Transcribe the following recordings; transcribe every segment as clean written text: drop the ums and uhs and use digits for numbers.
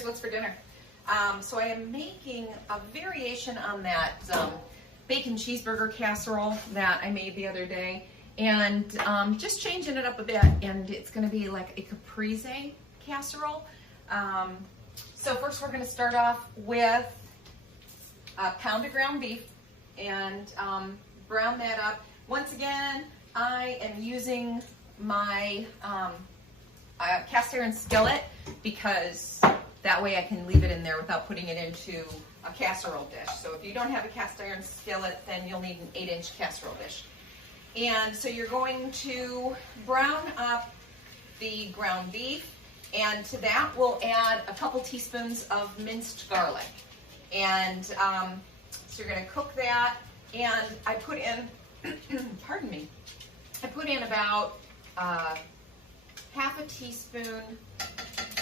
here's what's for dinner. So I am making a variation on that bacon cheeseburger casserole that I made the other day, and just changing it up a bit, and it's going to be like a Caprese casserole. So first we're going to start off with a pound of ground beef and brown that up. Once again, I am using my cast iron skillet because that way I can leave it in there without putting it into a casserole dish. So if you don't have a cast iron skillet, then you'll need an 8-inch casserole dish. And so you're going to brown up the ground beef, and to that we'll add a couple teaspoons of minced garlic. And so you're going to cook that, and I put in, pardon me, I put in about half a teaspoon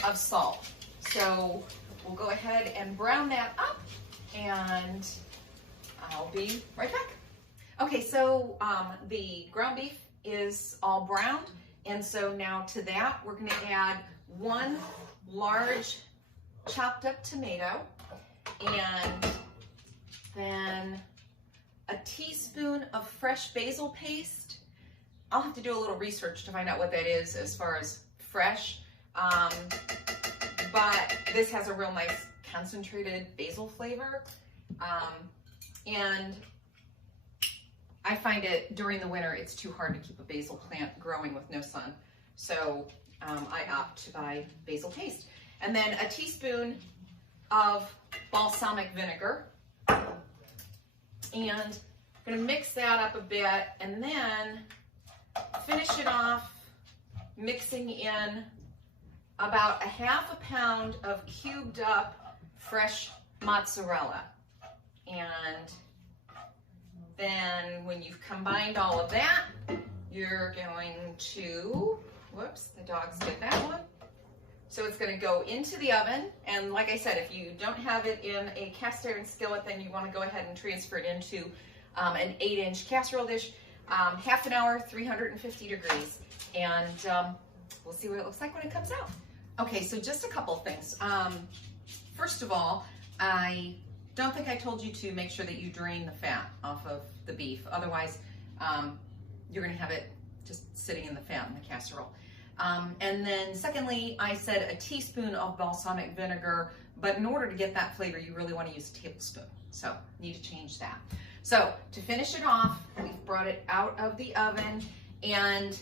of salt. So we'll go ahead and brown that up, and I'll be right back. Okay, so the ground beef is all browned, and so now to that we're going to add 1 large chopped up tomato, and then a teaspoon of fresh basil paste. I'll have to do a little research to find out what that is as far as fresh. But this has a real nice concentrated basil flavor. And I find it during the winter, it's too hard to keep a basil plant growing with no sun. So I opt to buy basil paste. And then a teaspoon of balsamic vinegar. And I'm gonna mix that up a bit and then finish it off mixing in about a half a pound of cubed up fresh mozzarella. And then when you've combined all of that, you're going to, whoops, the dogs did that one. So it's going to go into the oven, and like I said, if you don't have it in a cast iron skillet, then you want to go ahead and transfer it into an 8-inch casserole dish. Half an hour, 350 degrees, and we'll see what it looks like when it comes out. Okay, so just a couple things. First of all, I don't think I told you to make sure that you drain the fat off of the beef. Otherwise, you're gonna have it just sitting in the fat in the casserole. And then secondly, I said a teaspoon of balsamic vinegar, but in order to get that flavor, you really wanna use a tablespoon. So you need to change that. So to finish it off, we've brought it out of the oven, and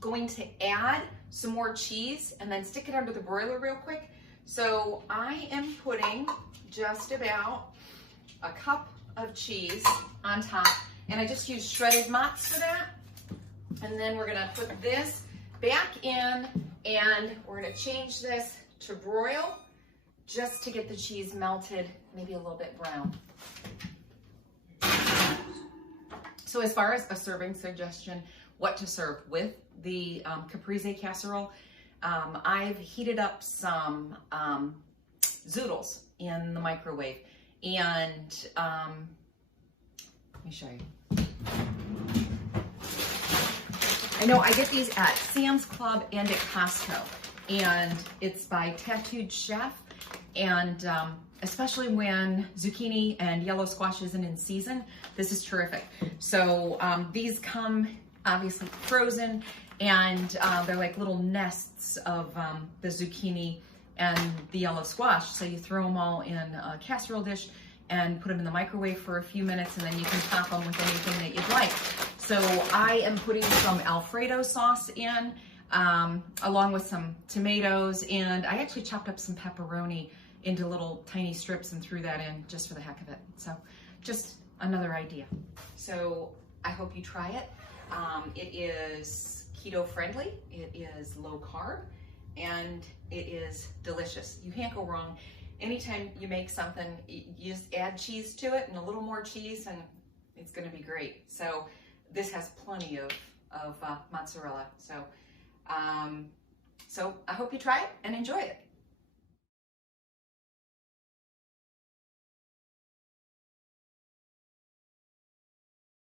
going to add some more cheese and then stick it under the broiler real quick. So I am putting just about a cup of cheese on top, and I just used shredded mozz for that. And then we're gonna put this back in, and we're gonna change this to broil just to get the cheese melted, maybe a little bit brown. So as far as a serving suggestion, what to serve with the Caprese casserole, I've heated up some zoodles in the microwave, and let me show you. I know I get these at Sam's Club and at Costco, and it's by Tattooed Chef, and especially when zucchini and yellow squash isn't in season, this is terrific. So these come obviously frozen, and they're like little nests of the zucchini and the yellow squash. So you throw them all in a casserole dish and put them in the microwave for a few minutes, and then you can top them with anything that you'd like. So I am putting some Alfredo sauce in, along with some tomatoes, and I actually chopped up some pepperoni into little tiny strips and threw that in just for the heck of it. So just another idea. So I hope you try it. It is keto friendly, it is low carb, and it is delicious. You can't go wrong. Anytime you make something, you just add cheese to it and a little more cheese, and it's gonna be great. So this has plenty of mozzarella. So I hope you try it and enjoy it.